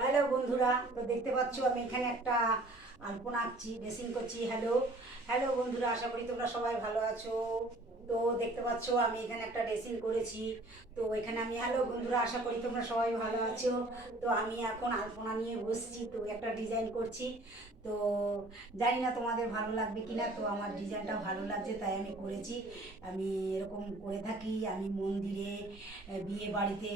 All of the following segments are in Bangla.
হ্যালো বন্ধুরা, তো দেখতে পাচ্ছ আমি এখানে একটা আলপনা আঁকছি, ড্রেসিং করছি। হ্যালো হ্যালো বন্ধুরা, আশা করি তোমরা সবাই ভালো আছো। তো দেখতে পাচ্ছ আমি এখানে একটা ড্রেসিং করেছি। তো এখানে আমি, হ্যালো বন্ধুরা, আশা করি তোমরা সবাই ভালো আছো। তো আমি এখন আলপনা নিয়ে বসছি, তো একটা ডিজাইন করছি। তো জানি না তোমাদের ভালো লাগবে কিনা, তো আমার ডিজাইনটা ভালো লাগছে তাই আমি করেছি। আমি এরকম করে থাকি, আমি মন্দিরে, বিয়ে বাড়িতে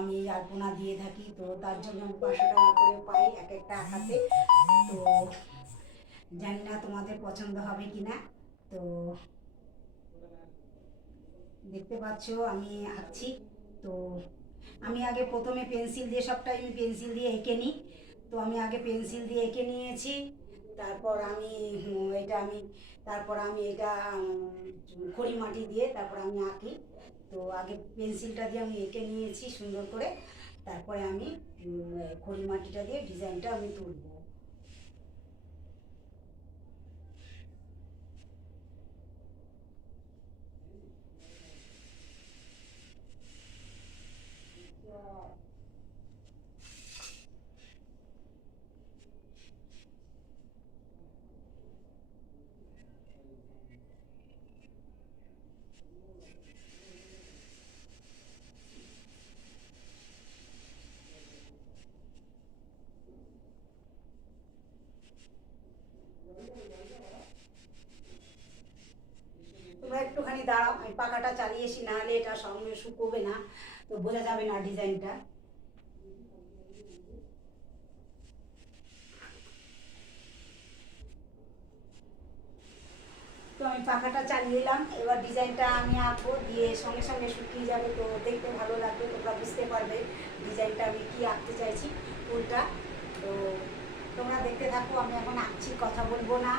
আমি এই আলপনা দিয়ে থাকি। তো তার জন্য আমি 500 টাকা করে পাই এক একটা আঁকাতে। তো জানি না তোমাদের পছন্দ হবে কিনা। তো দেখতে পাচ্ছ আমি আঁকছি। তো আমি আগে প্রথমে পেন্সিল দিয়ে, সবটাই আমি পেন্সিল দিয়ে এঁকে নিই। তো আমি আগে পেন্সিল দিয়ে এঁকে নিয়েছি। তারপর আমি এটা আমি তারপর আমি এটা খড়ি মাটি দিয়ে তারপর আমি আঁকি। তো আগে পেন্সিলটা দিয়ে আমি এঁকে নিয়েছি সুন্দর করে। তারপরে আমি খড়ি মাটিটা দিয়ে ডিজাইনটা আমি তুলব। তোমরা একটুখানি দাঁড়াও, আমি পাখাটা চালিয়েছি, নাহলে এটা সঙ্গে শুকোবে না, তো বোঝা যাবে না ডিজাইনটা। তো আমি পাখাটা চালিয়ে দিলাম, এবার ডিজাইনটা আমি আঁকবো, দিয়ে সঙ্গে সঙ্গে শুকিয়ে যাবে, তো দেখতে ভালো লাগবে, তোমরা বুঝতে পারবে ডিজাইনটা আমি কি আঁকতে চাইছি, ফুলটা। তো তোমরা দেখতে থাকো, আমি এখন আঁকছি, কথা বলবো না।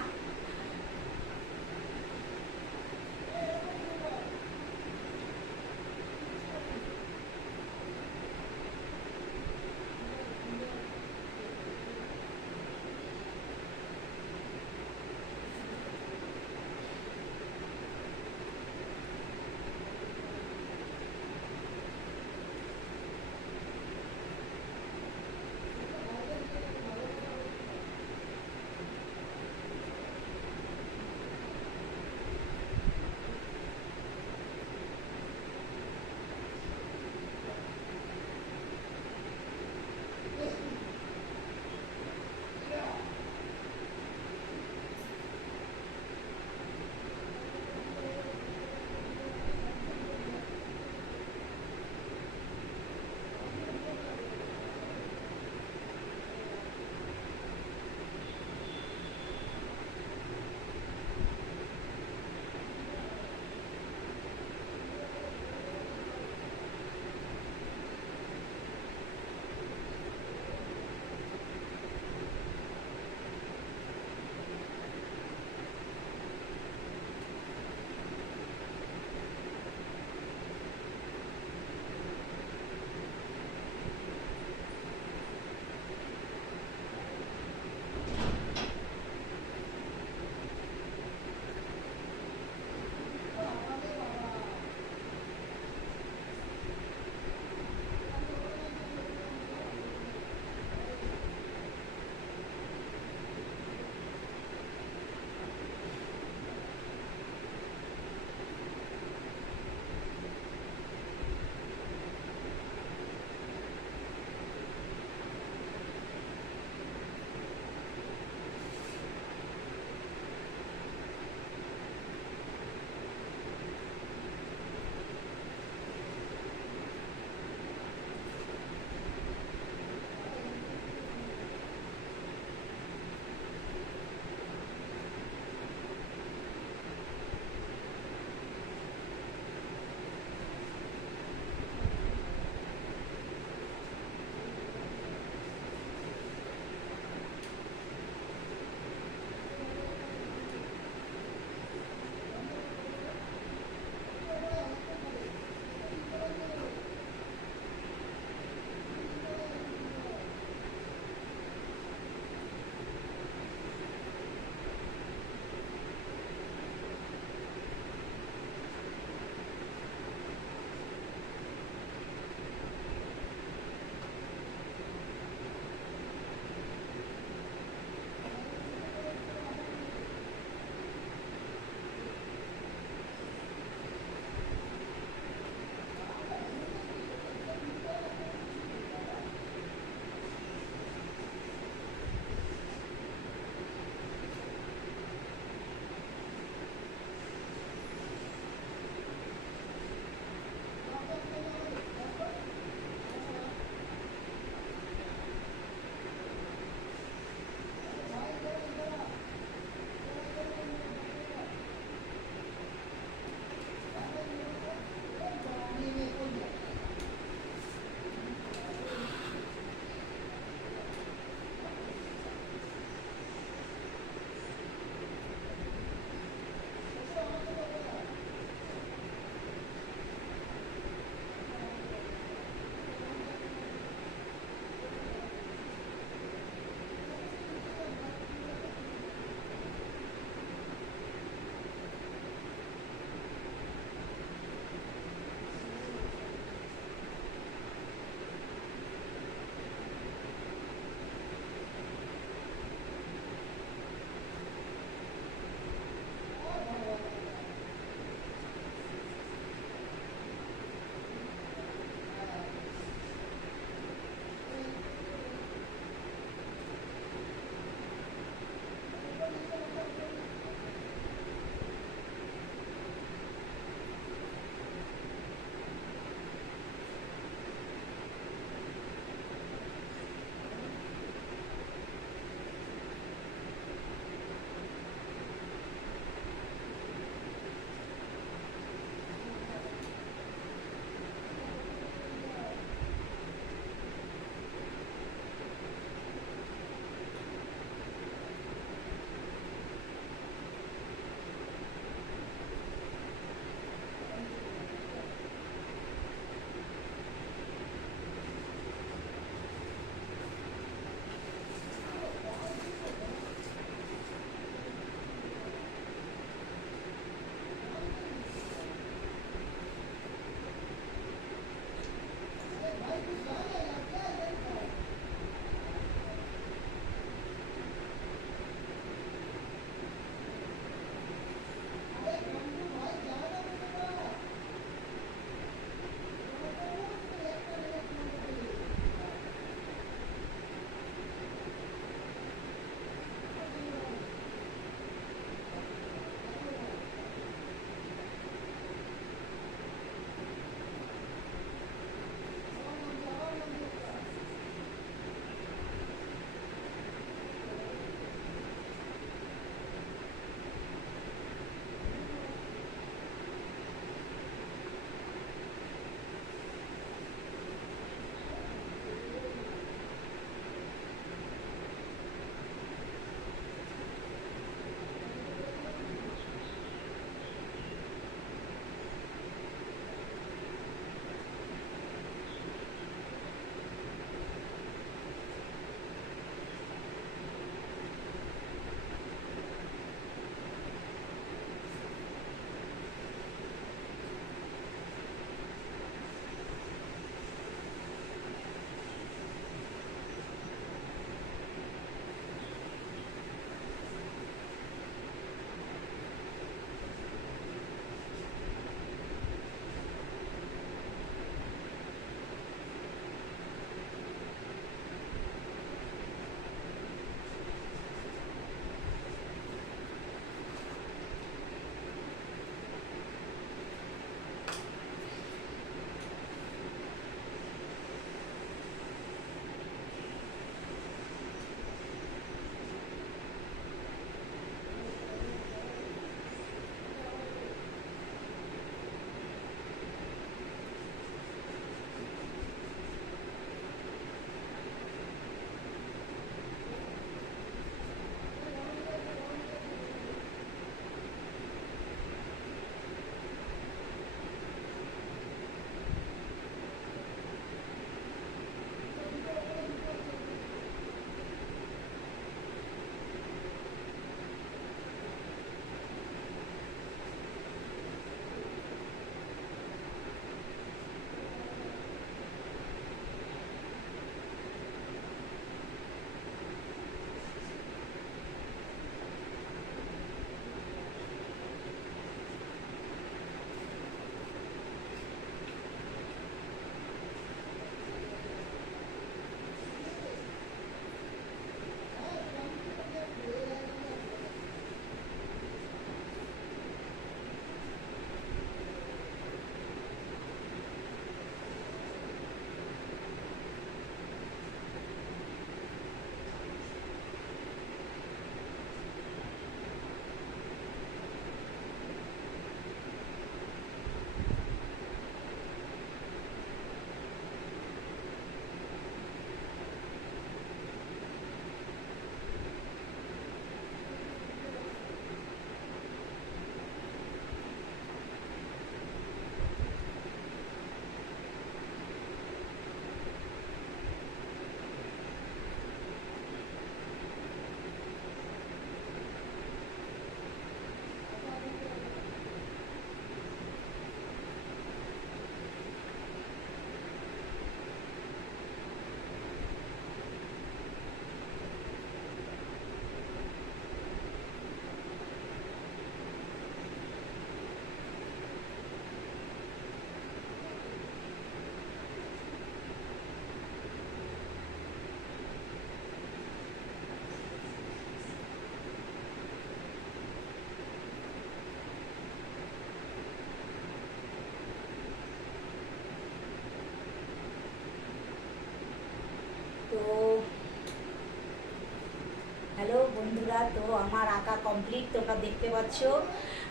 বন্ধুরা, তো আমার আঁকা কমপ্লিট, তোমরা দেখতে পাচ্ছ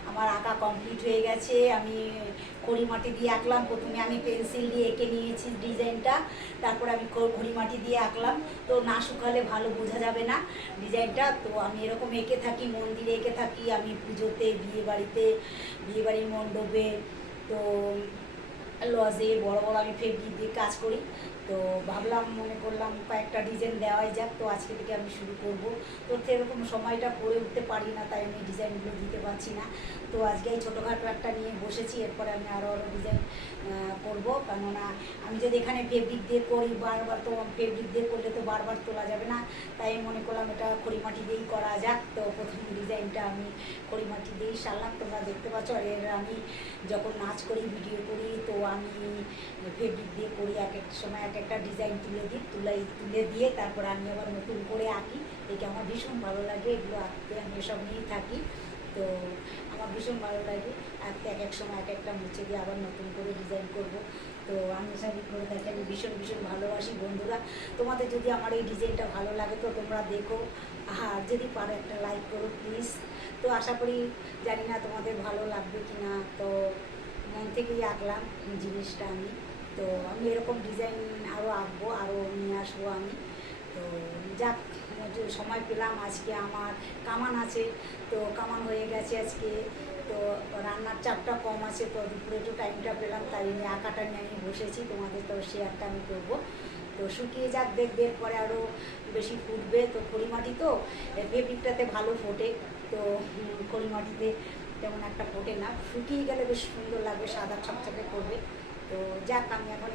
আমার আঁকা কমপ্লিট হয়ে গেছে। আমি খড়ি মাটি দিয়ে আঁকলাম, প্রথমে আমি পেন্সিল দিয়ে এঁকে নিয়েছি ডিজাইনটা, তারপর আমি খড়ি মাটি দিয়ে আঁকলাম। তো না শুকালে ভালো বোঝা যাবে না ডিজাইনটা। তো আমি এরকম এঁকে থাকি, মন্দিরে এঁকে থাকি, আমি পুজোতে, বিয়েবাড়ির মণ্ডপে, তো লজে বড় বড় আমি ফেব্রিক দিয়ে কাজ করি। তো ভাবলাম, মনে করলাম কয়েকটা ডিজাইন দেওয়াই যাক, তো আজকে থেকে আমি শুরু করব। তো সেরকম সময়টা করে উঠতে পারি না, তাই আমি ডিজাইনগুলো দিতে পারছি না। তো আজকে এই ছোটোখাটো একটা নিয়ে বসেছি, এরপরে আমি আরও ডিজাইন করব। কেননা আমি যদি এখানে ফেব্রিক দিয়ে করি বারবার, তো ফেব্রিক দিয়ে করলে তো বারবার তোলা যাবে না, তাই মনে করলাম এটা খড়িমাটি দিয়েই করা যাক। তো প্রথম ডিজাইনটা আমি খড়িমাটি দিয়েই সারলাম, তোমরা দেখতে পাচ্ছ। আর এর আমি যখন নাচ করি, ভিডিও করি, তো আমি ফেব্রিক দিয়ে করি, এক এক সময় এক একটা ডিজাইন তুলে দিয়ে তারপরে আমি আবার নতুন করে আঁকি। দেখে আমার ভীষণ ভালো লাগে এগুলো আঁকতে, আমি এসব নিয়েই থাকি। তো আমার ভীষণ ভালো লাগে আঁকতে, এক এক সময় এক একটা মুছে দিয়ে আবার নতুন করে ডিজাইন করব। তো আমি সব করে থাকি, আমি ভীষণ ভালোবাসি। বন্ধুরা, তোমাদের যদি আমার এই ডিজাইনটা ভালো লাগে তো তোমরা দেখো, আর যদি পারো একটা লাইক করো প্লিজ। তো আশা করি, জানি না তোমাদের ভালো লাগবে কি না, তো মন থেকেই আঁকলাম জিনিসটা আমি। তো আমি এরকম ডিজাইন আরও আঁকবো, আরও নিয়ে আসবো আমি। তো যাক, সময় পেলাম আজকে। আমার কামান আছে, তো কামান হয়ে গেছে আজকে। তো রান্নার চাপটা কম আছে, তো দুপুরে একটু টাইমটা পেলাম, তাই নিয়ে আঁকাটা নিয়ে আমি বসেছি। তোমাদের তো শেয়ারটা আমি করবো। তো শুকিয়ে যাক, দেখবে পরে আরও বেশি ফুটবে। তো খড়িমাটি তো ফেব্রিকটাতে ভালো ফোটে, তো খড়িমাটিতে তেমন একটা ফোটে না, শুকিয়ে গেলে বেশ সুন্দর লাগবে, সাদা চকচকে করবে। তো যাক, আমি এখন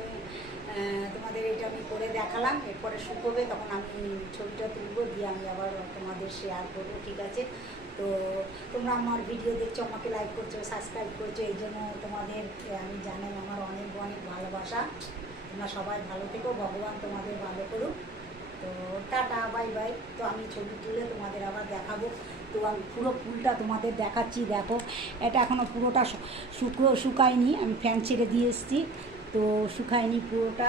তোমাদের এটা আমি করে দেখালাম, এরপরে শুকোবে, তখন আমি ছবিটা তুলবো, দিয়ে আমি আবার তোমাদের শেয়ার করবো, ঠিক আছে? তো তোমরা আমার ভিডিও দেখছো, আমাকে লাইক করছো, সাবস্ক্রাইব করছো, এই জন্য তোমাদের আমি জানাই আমার অনেক ভালোবাসা। তোমরা সবাই ভালো থেকো, ভগবান তোমাদের ভালো করুক। তো টাটা, বাই বাই। তো আমি ছবি তুলে তোমাদের আবার দেখাবো। তো আমি পুরো ফুলটা তোমাদের দেখাচ্ছি, দেখো। এটা এখনও পুরোটা শুকায়নি, আমি ফ্যান ছেড়ে দিয়ে এসেছি, তো শুকায়নি পুরোটা।